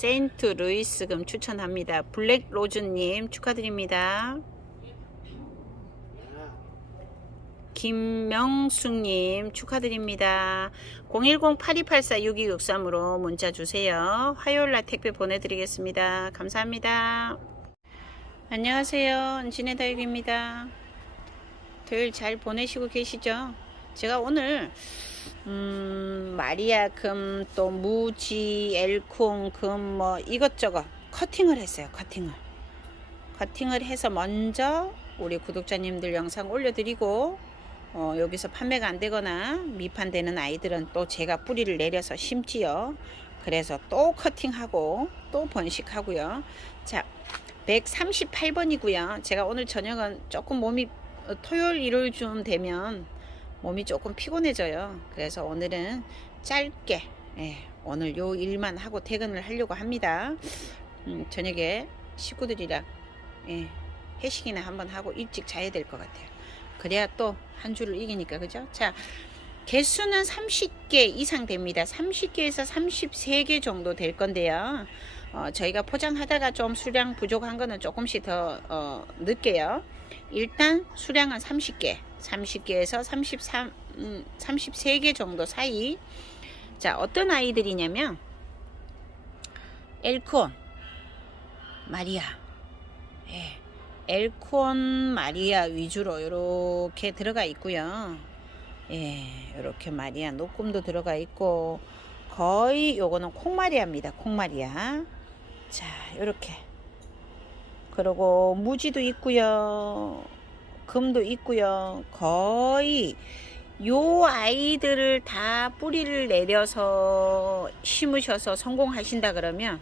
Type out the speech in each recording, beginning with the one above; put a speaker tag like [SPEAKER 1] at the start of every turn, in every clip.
[SPEAKER 1] 자, 세인트 루이스금 추천합니다. 블랙 로즈님 축하드립니다. 김명숙님 축하드립니다. 010-8284-6263으로 문자 주세요. 화요일날 택배 보내드리겠습니다. 감사합니다. 안녕하세요. 은진의 다육입니다. 토요일 잘 보내시고 계시죠? 제가 오늘 음, 마리아 금, 또 무지, 엘콩, 금, 뭐 이것저것 커팅을 했어요. 커팅을. 커팅을 해서 먼저 우리 구독자님들 영상 올려드리고 어, 여기서 판매가 안 되거나 미판되는 아이들은 또 제가 뿌리를 내려서 심지요. 그래서 또 커팅하고 또 번식하고요. 자, 138번이고요. 제가 오늘 저녁은 조금 몸이 어, 토요일 일요일쯤 되면 몸이 조금 피곤해져요. 그래서 오늘은 짧게 예, 오늘 요 일만 하고 퇴근을 하려고 합니다. 음, 저녁에 식구들이랑 예, 회식이나 한번 하고 일찍 자야 될 것 같아요. 그래야 또 한 주를 이기니까 그죠? 자 개수는 30개 이상 됩니다. 30개에서 33개 정도 될 건데요. 어, 저희가 포장하다가 좀 수량 부족한 거는 조금씩 더 어, 늦게요. 일단 수량은 30개, 30개에서 33, 음, 33개 정도 사이. 자, 어떤 아이들이냐면 엘콘, 마리아, 예, 엘콘, 마리아 위주로 이렇게 들어가 있고요. 예, 이렇게 마리아 녹금도 들어가 있고 거의 요거는 콩마리아입니다. 콩마리아. 자, 이렇게. 그리고 무지도 있고요. 금도 있고요. 거의 요 아이들을 다 뿌리를 내려서 심으셔서 성공하신다 그러면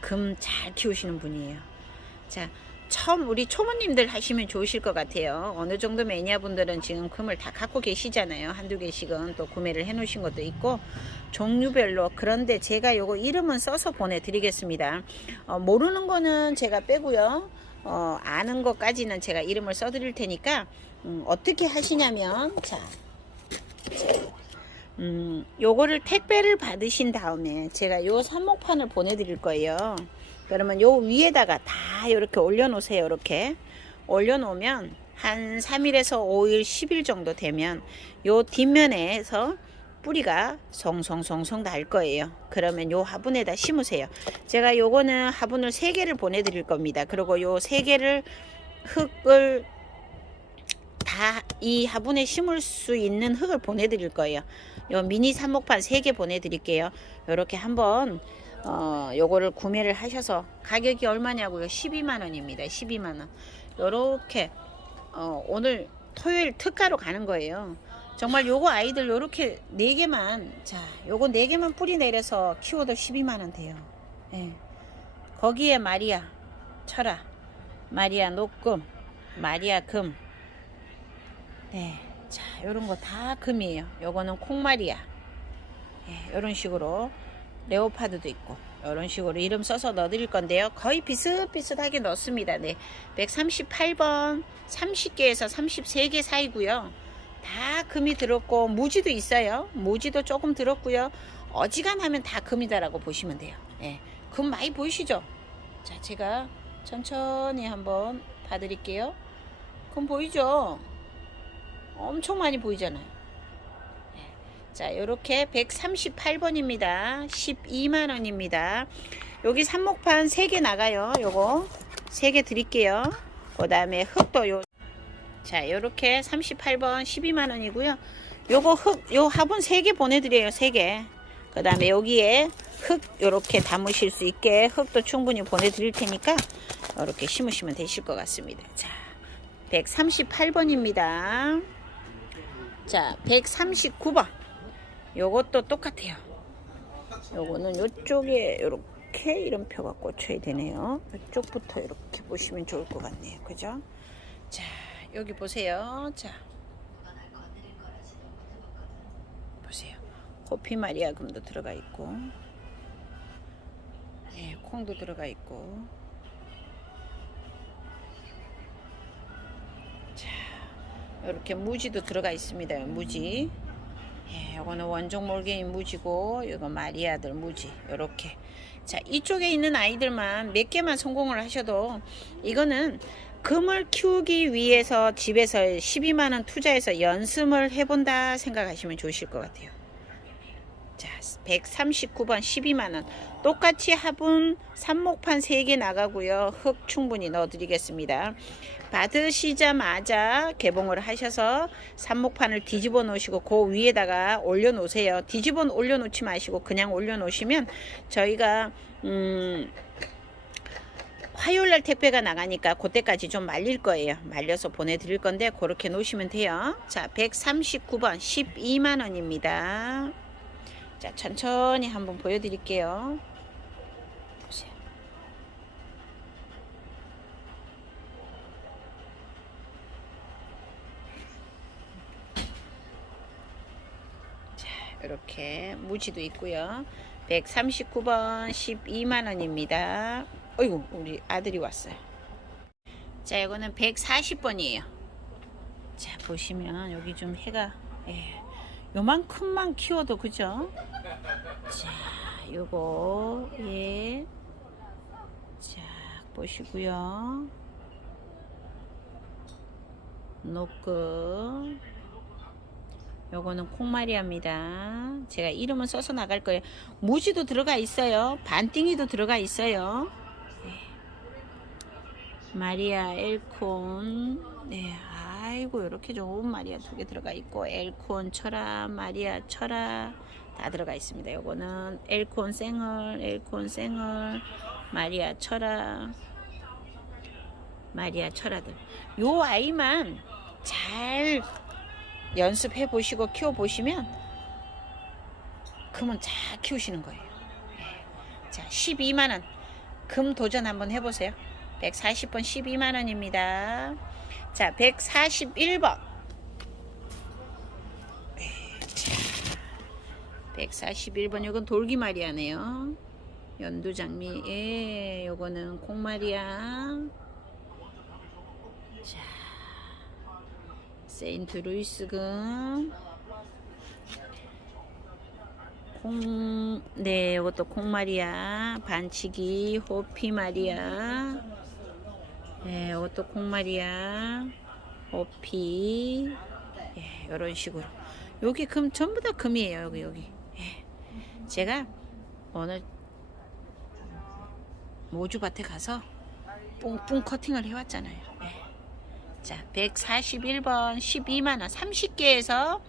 [SPEAKER 1] 금 잘 키우시는 분이에요. 자, 처음 우리 초보님들 하시면 좋으실 것 같아요. 어느 정도 매니아 분들은 지금 금을 다 갖고 계시잖아요. 한두 개씩은 또 구매를 해 놓으신 것도 있고 종류별로 그런데 제가 요거 이름은 써서 보내드리겠습니다. 어, 모르는 거는 제가 빼고요. 어, 아는 것까지는 제가 이름을 써드릴 테니까 음, 어떻게 하시냐면 자, 음, 요거를 택배를 받으신 다음에 제가 요 삽목판을 보내드릴 거예요. 그러면 요 위에다가 다 이렇게 올려놓으세요. 이렇게 올려놓으면 한 3일에서 5일, 10일 정도 되면 요 뒷면에서 뿌리가 송송송송 날 거예요. 그러면 요 화분에다 심으세요. 제가 요거는 화분을 3개를 보내드릴 겁니다. 그리고 요 3개를 흙을 다 이 화분에 심을 수 있는 흙을 보내드릴 거예요. 요 미니 삽목판 3개 보내드릴게요. 요렇게 한번 어, 요거를 구매를 하셔서 가격이 얼마냐고요? 12만 원입니다. 12만 원. 요렇게 어, 오늘 토요일 특가로 가는 거예요. 정말 요거 아이들 요렇게 네 개만 자, 요거 네 개만 뿌리 내려서 키워도 12만 원 돼요. 예. 거기에 마리아 철아, 마리아 녹금, 마리아 금. 네. 자, 요런 거 다 금이에요. 요거는 콩마리아. 예, 요런 식으로 레오파드도 있고 이런 식으로 이름 써서 넣어 드릴 건데요. 거의 비슷비슷하게 넣습니다. 네, 138번 30개에서 33개 사이고요. 다 금이 들었고 무지도 있어요. 무지도 조금 들었고요. 어지간하면 다 금이다라고 보시면 돼요. 네, 금 많이 보이시죠? 자, 제가 천천히 한번 봐드릴게요. 금 보이죠? 엄청 많이 보이잖아요. 자, 요렇게 138번입니다. 12만 원입니다. 여기 삽목판 3개 나가요. 요거 3개 드릴게요. 그 다음에 흙도 요 자, 요렇게 38번 12만 원이고요. 요거 흙 요 화분 3개 보내 드려요. 3개. 그 다음에 여기에 흙 요렇게 담으실 수 있게 흙도 충분히 보내 드릴 테니까 요렇게 심으시면 되실 것 같습니다. 자, 138번입니다. 자, 139번. 요것도 똑같아요. 요거는 요쪽에 이렇게 이름표가 꽂혀야 되네요. 이쪽부터 이렇게 보시면 좋을 것 같네요. 그죠? 자, 여기 보세요. 자. 보세요. 호피 마리아금도 들어가 있고, 네, 콩도 들어가 있고, 자, 이렇게 무지도 들어가 있습니다. 무지. 예, 요거는 원종 몰갱이 무지고 이거 마리아들 무지 요렇게 자 이쪽에 있는 아이들만 몇 개만 성공을 하셔도 이거는 금을 키우기 위해서 집에서 12만 원 투자해서 연습을 해본다 생각하시면 좋으실 것 같아요. 자 139번 12만 원. 똑같이 화분 삽목판 3개 나가고요. 흙 충분히 넣어 드리겠습니다. 받으시자마자 개봉을 하셔서 삽목판을 뒤집어 놓으시고 그 위에다가 올려 놓으세요. 뒤집어 올려 놓지 마시고 그냥 올려 놓으시면 저희가 음 화요일날 택배가 나가니까 그때까지 좀 말릴 거예요. 말려서 보내드릴 건데 그렇게 놓으시면 돼요. 자, 139번 12만원입니다. 자, 천천히 한번 보여드릴게요. 이렇게 무지도 있고요. 139번 12만원입니다. 어이구, 우리 아들이 왔어요. 자, 이거는 140번이에요. 자, 보시면 여기 좀 해가, 예, 요만큼만 키워도 그죠? 자, 요거, 예. 자, 보시고요. 노크. 요거는 콩마리아입니다. 제가 이름은 써서 나갈 거예요. 무지도 들어가 있어요. 반띵이도 들어가 있어요. 네. 마리아 엘콘. 네, 아이고 이렇게 좋은 마리아 두 개 들어가 있고 엘콘 철아, 마리아 철아 다 들어가 있습니다. 요거는 엘콘 생얼, 엘콘 생얼, 마리아 철아, 마리아 철아들. 요 아이만 잘 연습해 보시고 키워 보시면 금은 잘 키우시는 거예요. 예. 자, 12만 원. 금 도전 한번 해 보세요. 140번 12만 원입니다. 자, 141번. 141번 이건 돌기마리아네요. 연두장미. 예, 요거는 콩마리아. 자, 세인트 루이스금 콩, 네, 이것도 콩마리아, 반치기, 호피마리아, 네, 이것도 콩마리아, 호피, 예, 이런 식으로. 여기 금 전부 다 금이에요, 여기 여기. 예. 제가 오늘 모주밭에 가서 뿡뿡 커팅을 해왔잖아요. 예. 자, 141번 12만원 30개에서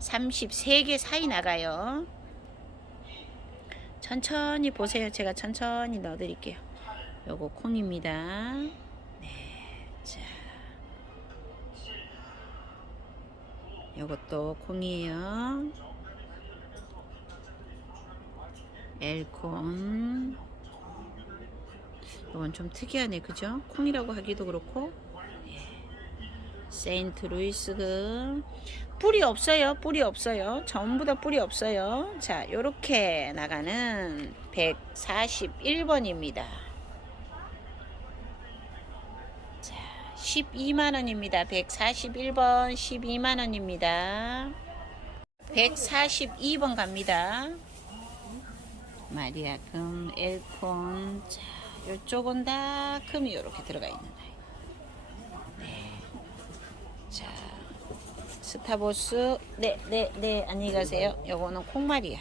[SPEAKER 1] 33개 사이 나가요. 천천히 보세요. 제가 천천히 넣어 드릴게요. 요거 콩입니다. 네. 자. 요것도 콩이에요. 엘콘. 이건 좀 특이하네. 그죠? 콩이라고 하기도 그렇고. 세인트 루이스금 뿌리 없어요 뿌리 없어요 전부 다 뿌리 없어요 자 요렇게 나가는 141번입니다 자 12만원입니다 141번 12만원입니다 142번 갑니다 마리아 금 엘콘 자 요쪽은 다 금이 요렇게 들어가 있는 아이 자, 스타보스. 네, 네, 네. 안녕히 가세요. 요거는 콩말이야.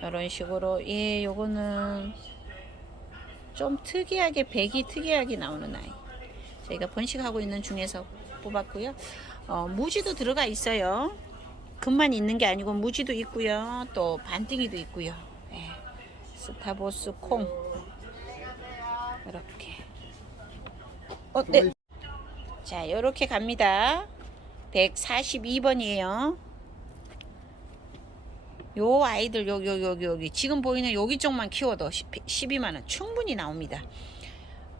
[SPEAKER 1] 이런 식으로. 예, 요거는 좀 특이하게, 백이 특이하게 나오는 아이. 저희가 번식하고 있는 중에서 뽑았고요. 어, 무지도 들어가 있어요. 금만 있는 게 아니고 무지도 있고요. 또 반띵이도 있고요. 예. 스타보스 콩. 이렇게. 어, 네. 자, 요렇게 갑니다. 142번이에요. 요 아이들 여기 여기 여기 지금 보이는 여기 쪽만 키워도 12만원 충분히 나옵니다.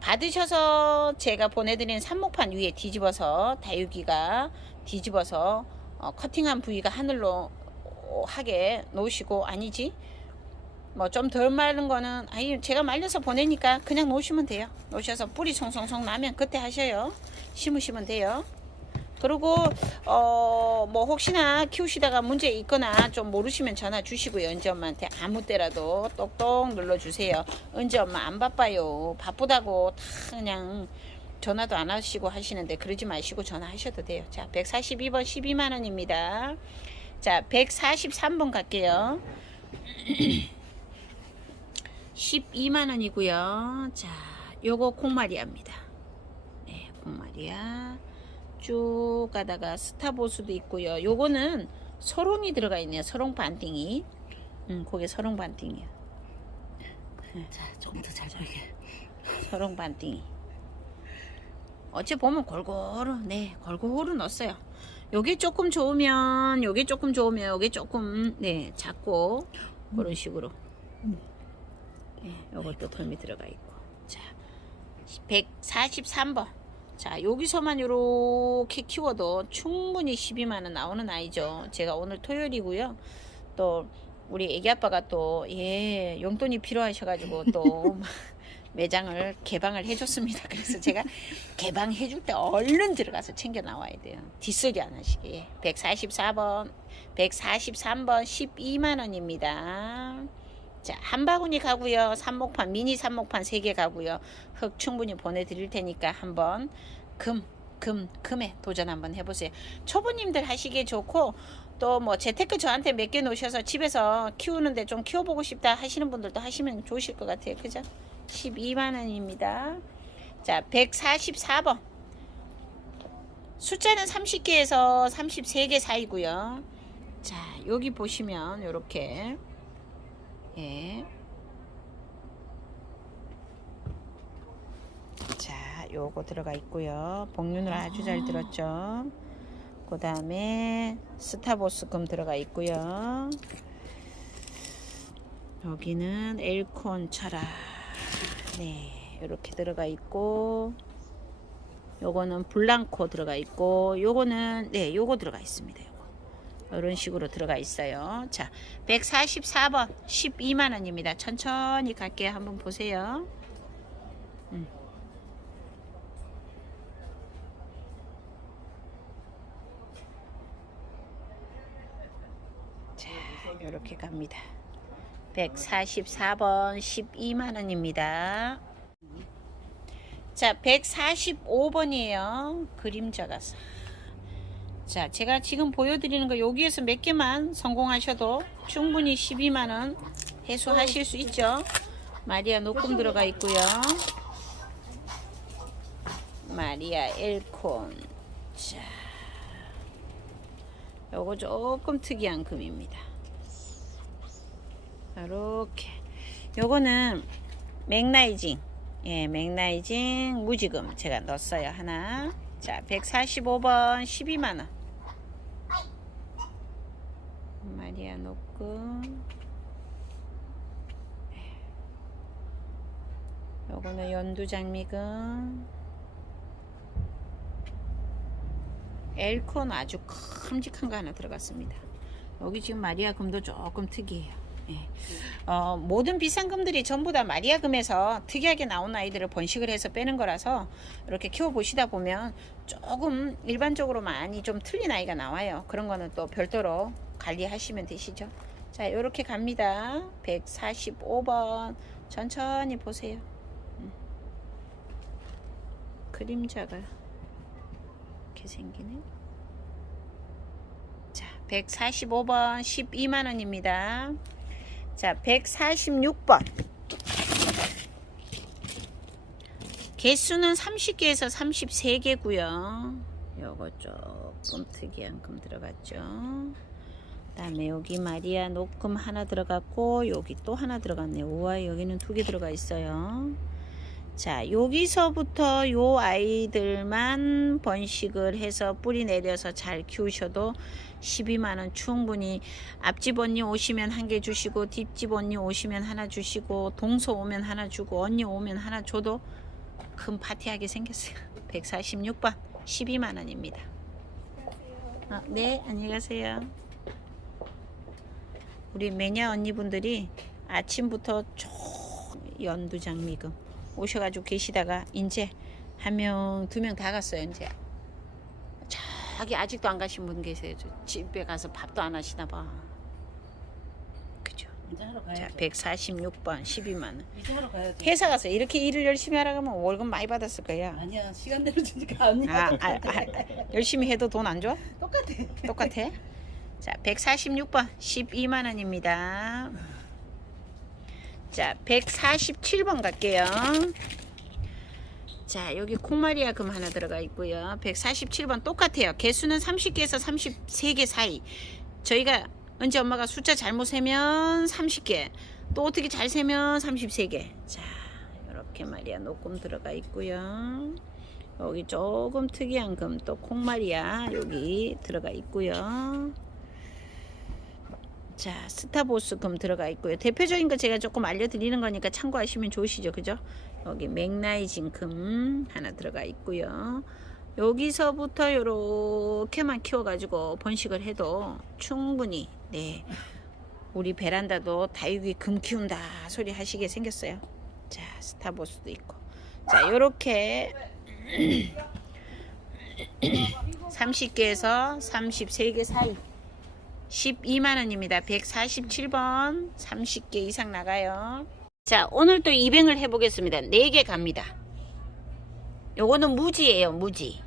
[SPEAKER 1] 받으셔서 제가 보내드린 삽목판 위에 뒤집어서 다육이가 뒤집어서 어, 커팅한 부위가 하늘로 하게 놓으시고 아니지? 뭐 좀 덜 마른 거는 아니 제가 말려서 보내니까 그냥 놓으시면 돼요. 놓으셔서 뿌리 송송송 나면 그때 하셔요. 심으시면 돼요 그리고 어 뭐 혹시나 키우시다가 문제 있거나 좀 모르시면 전화 주시고요. 은지 엄마한테 아무 때라도 똑똑 눌러 주세요. 은지 엄마 안 바빠요. 바쁘다고 다 그냥 전화도 안 하시고 하시는데 그러지 마시고 전화하셔도 돼요. 자, 142번 12만 원입니다. 자, 143번 갈게요. 12만 원이고요. 자, 요거 콩마리아입니다. 네, 콩마리아. 쭉 가다가 스타보스도 있고요. 요거는 서롱이 들어가 있네요. 서롱 반띵이. 음, 그게 서롱 반띵이야.
[SPEAKER 2] 자, 조금 더 잘 보이게.
[SPEAKER 1] 서롱 반띵이. 어찌 보면 골고루, 네, 골고루 넣었어요. 요게 조금 좋으면, 요게 조금 좋으면, 요게 조금, 네, 작고, 그런 식으로. 네, 요것도 덜미 들어가 있고. 자, 143번. 자, 여기서만 요렇게 키워도 충분히 12만원 나오는 아이죠. 제가 오늘 토요일이고요. 또, 우리 애기 아빠가 또, 예, 용돈이 필요하셔가지고 또, 매장을 개방을 해줬습니다. 그래서 제가 개방해줄 때 얼른 들어가서 챙겨 나와야 돼요. 뒷소리 안 하시게. 144번, 143번 12만원입니다. 자, 한 바구니 가고요. 삼목판, 미니 삼목판 3개 가고요. 흙 충분히 보내드릴 테니까 한번 금, 금, 금에 도전 한번 해보세요. 초보님들 하시기에 좋고, 또 뭐 재테크 저한테 몇 개 놓으셔서 집에서 키우는데 좀 키워보고 싶다 하시는 분들도 하시면 좋으실 것 같아요. 그죠? 12만원입니다. 자, 144번. 숫자는 30개에서 33개 사이고요. 자, 여기 보시면 요렇게 예. 자, 요거 들어가 있고요. 복륜을 아주 잘 들었죠. 그 다음에 스타보스금 들어가 있고요. 여기는 엘콘 철아. 네, 이렇게 들어가 있고, 요거는 블랑코 들어가 있고, 요거는 네, 요거 들어가 있습니다. 이런 식으로 들어가 있어요. 자, 144번 12만 원입니다. 천천히 갈게요. 한번 보세요. 음. 자, 이렇게 갑니다. 144번 12만 원입니다. 자, 145번이에요. 그림자가 사- 자, 제가 지금 보여드리는 거 여기에서 몇 개만 성공하셔도 충분히 12만 원 해소하실 수 있죠. 마리아 녹금 들어가 있고요. 마리아 엘콘. 자, 요거 조금 특이한 금입니다. 이렇게 요거는 맥라이징 예 맥라이징 무지금 제가 넣었어요 하나 자 145번 12만원 마리아 녹금 요거는 연두 장미금. 엘콘 아주 큼직한 거 하나 들어갔습니다. 여기 지금 마리아 금도 조금 특이해요. 예. 어, 모든 비싼 금들이 전부 다 마리아 금에서 특이하게 나온 아이들을 번식을 해서 빼는 거라서 이렇게 키워 보시다 보면 조금 일반적으로 많이 좀 틀린 아이가 나와요. 그런 거는 또 별도로 관리하시면 되시죠. 자, 이렇게 갑니다. 145번 천천히 보세요. 음. 그림자가 이렇게 생기네. 자, 145번 12만 원입니다. 자, 146번. 개수는 30개에서 33개고요. 요거 조금 특이한 금 들어갔죠. 그다음에 여기 마리아 녹금 하나 들어갔고 여기 또 하나 들어갔네요. 우와 여기는 두 개 들어가 있어요. 자 여기서부터 요 아이들만 번식을 해서 뿌리 내려서 잘 키우셔도 12만원 충분히 앞집 언니 오시면 한 개 주시고 뒷집 언니 오시면 하나 주시고 동서 오면 하나 주고 언니 오면 하나 줘도 큰 파티하게 생겼어요 146번 12만원입니다 아, 네 안녕히 가세요 우리 매냐 언니분들이 아침부터 쭉 연두장미금 오셔가지고 계시다가 이제 한 명 두 명 다 갔어요 이제 저 저기 아직도 안 가신 분 계세요. 저 집에 가서 밥도 안 하시나 봐. 그죠? 자,
[SPEAKER 2] 가야죠.
[SPEAKER 1] 146번 12만 원.
[SPEAKER 2] 이제 하러 가야죠.
[SPEAKER 1] 회사 가서 이렇게 일을 열심히 하라 그러면 월급 많이 받았을 거야.
[SPEAKER 2] 아니야 시간대로 주니까 언니.
[SPEAKER 1] 아, 아, 아, 열심히 해도 돈 안 줘?
[SPEAKER 2] 똑같아.
[SPEAKER 1] 똑같아? 자, 146번 12만 원입니다. 자, 147번 갈게요. 자, 여기 콩마리아 금 하나 들어가 있고요. 147번 똑같아요. 개수는 30개에서 33개 사이. 저희가 언제 엄마가 숫자 잘못 세면 30개, 또 어떻게 잘 세면 33개. 자, 이렇게 마리아 녹금 들어가 있고요. 여기 조금 특이한 금 또 콩마리아 여기 들어가 있고요. 자 스타보스 금 들어가 있고요. 대표적인 거 제가 조금 알려드리는 거니까 참고하시면 좋으시죠, 그죠? 여기 맥나이진 금 하나 들어가 있고요. 여기서부터 이렇게만 키워 가지고 번식을 해도 충분히 네 우리 베란다도 다육이 금 키운다 소리 하시게 생겼어요. 자 스타보스도 있고 자 요렇게 30개에서 33개 사이 12만 원입니다. 147번 30개 이상 나가요. 자, 오늘 또 입행을 해 보겠습니다. 4개 갑니다. 요거는 무지예요, 무지.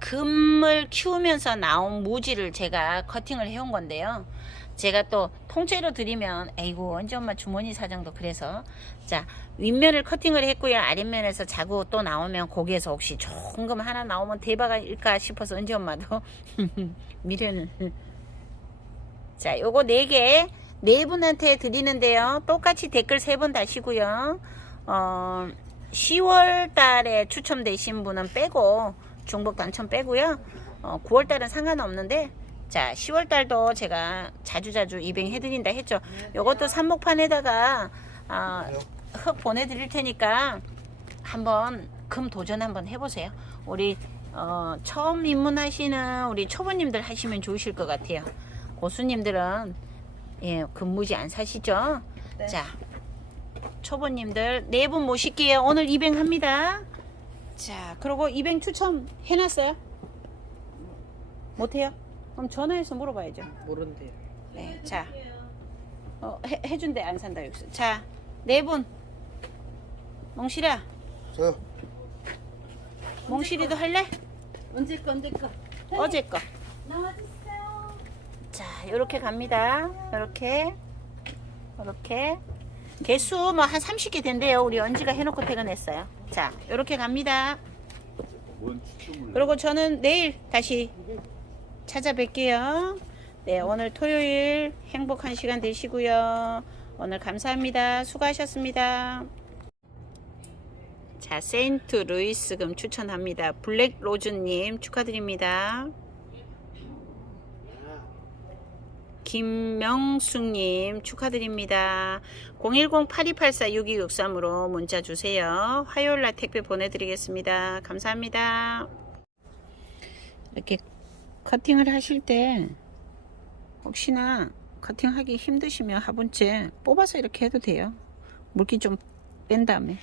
[SPEAKER 1] 금을 키우면서 나온 무지를 제가 커팅을 해온 건데요. 제가 또 통째로 드리면 에이고 언제 엄마 주머니 사정도 그래서 자 윗면을 커팅을 했고요 아랫면에서 자구 또 나오면 거기에서 혹시 좋은 금 하나 나오면 대박일까 싶어서 언제 엄마도 미래는 자 요거 네개 네 분한테 드리는데요 똑같이 댓글 세 번 다시고요 어 10월 달에 추첨되신 분은 빼고 중복 당첨 빼고요 어 9월 달은 상관없는데 자, 10월 달도 제가 자주자주 입행해 드린다 했죠. 요것도 삽목판에다가 아, 흙 보내 드릴 테니까 한번 금 도전 한번 해 보세요. 우리 어, 처음 입문하시는 우리 초보님들 하시면 좋으실 것 같아요. 고수님들은 예, 금무지 안 사시죠?
[SPEAKER 2] 네.
[SPEAKER 1] 자, 초보님들 네 분 모실게요. 오늘 입행합니다. 자, 그리고 입행 추첨 해놨어요? 못해요? 그럼 전화해서 물어봐야죠.
[SPEAKER 2] 모른대요.
[SPEAKER 1] 네, 자, 어, 해, 해준대 안 산다 여기서. 자, 네 분. 몽실아,
[SPEAKER 3] 저요.
[SPEAKER 1] 몽실이도 할래?
[SPEAKER 2] 언제 거 언제 거.
[SPEAKER 1] 어제 거.
[SPEAKER 2] 나와주세요.
[SPEAKER 1] 자, 요렇게 갑니다. 요렇게, 요렇게. 개수 뭐 한 30개 된대요. 우리 언지가 해놓고 퇴근했어요. 자, 요렇게 갑니다. 그리고 저는 내일 다시 찾아뵐게요. 네, 오늘 토요일 행복한 시간 되시고요. 오늘 감사합니다. 수고하셨습니다. 자, 세인트 루이스 금 추천합니다. 블랙 로즈님 축하드립니다. 김명숙님 축하드립니다. 010-8284-6263으로 문자 주세요. 화요일날 택배 보내드리겠습니다. 감사합니다. 이렇게 커팅을 하실 때 혹시나 커팅하기 힘드시면 화분째 뽑아서 이렇게 해도 돼요. 물기 좀 뺀 다음에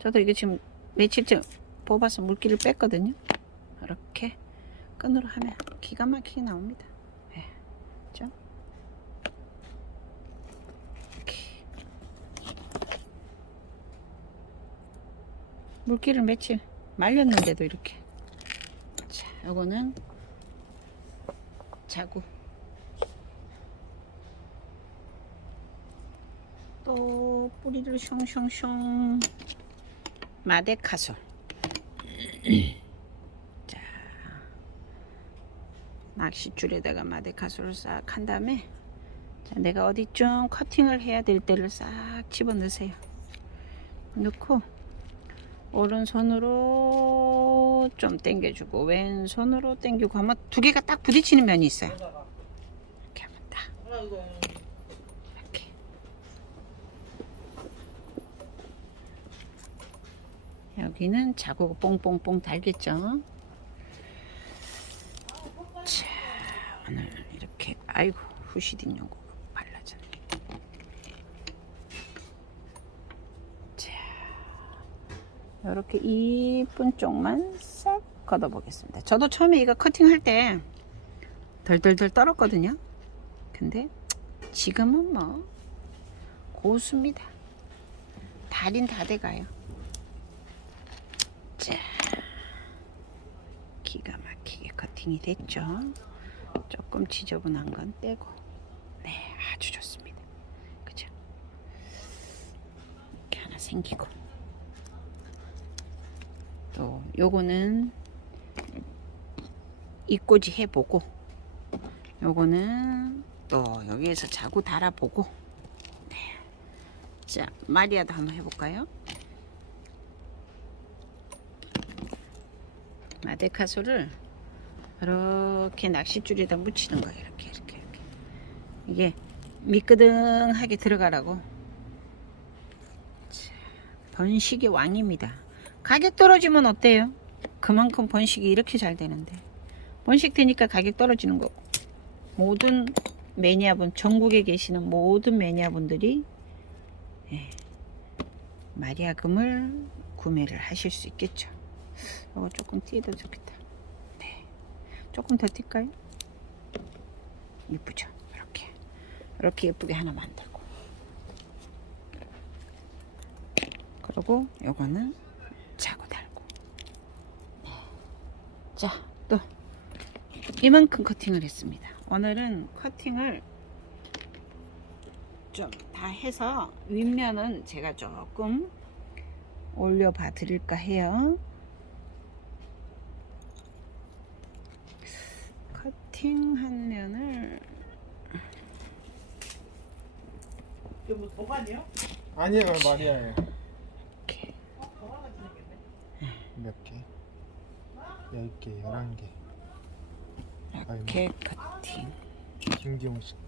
[SPEAKER 1] 저도 이게 지금 며칠째 뽑아서 물기를 뺐거든요. 이렇게 끈으로 하면 기가 막히게 나옵니다. 네. 그죠? 이렇게. 물기를 며칠 말렸는데도 이렇게 자, 요거는 자구. 또 뿌리를 숑숑숑 마데카솔. 자, 낚싯줄에다가 마데카솔을 싹 한 다음에 자, 내가 어디 좀 커팅을 해야 될 때를 싹 집어 넣으세요. 넣고 오른손으로 좀 당겨주고 왼손으로 당기고 하면 두 개가 딱 부딪히는 면이 있어요. 이렇게 하면 딱 이렇게. 여기는 자국 뽕뽕뽕 달겠죠. 자 오늘 이렇게 아이고 후시딘 요거 발라졌네. 자 이렇게 이쁜 쪽만 싹 걷어 보겠습니다. 저도 처음에 이거 커팅할 때 덜덜덜 떨었거든요. 근데 지금은 뭐 고수입니다. 달인 다 돼가요. 자, 기가 막히게 커팅이 됐죠. 조금 지저분한 건 떼고, 네, 아주 좋습니다. 그죠? 이렇게 하나 생기고, 또 요거는 입꼬지 해보고, 요거는 또 여기에서 자구 달아보고, 네. 자, 마리아도 한번 해볼까요? 마데카소를 이렇게 낚싯줄에다 묻히는 거예요. 이렇게 이렇게 이렇게. 이게 미끄덩하게 들어가라고. 자, 번식의 왕입니다. 가격 떨어지면 어때요? 그만큼 번식이 이렇게 잘 되는데. 번식 되니까 가격 떨어지는 거고. 모든 매니아분, 전국에 계시는 모든 매니아분들이 예, 마리아금을 구매를 하실 수 있겠죠. 이거 조금 띄어도 좋겠다. 네. 조금 더 뛸까요? 이쁘죠? 이렇게. 이렇게 예쁘게 하나 만들고. 그리고 요거는 자고 달고. 네. 자, 또 이만큼 커팅을 했습니다. 오늘은 커팅을 좀 다 해서 윗면은 제가 조금 올려봐 드릴까 해요. 커팅한 면을
[SPEAKER 4] 이거 도가니요?
[SPEAKER 5] 아니에요 마리아예요
[SPEAKER 1] 이렇게
[SPEAKER 5] 몇 개? 10개, 11개.
[SPEAKER 1] 이렇게 커팅.
[SPEAKER 5] 김기용 씨. 아,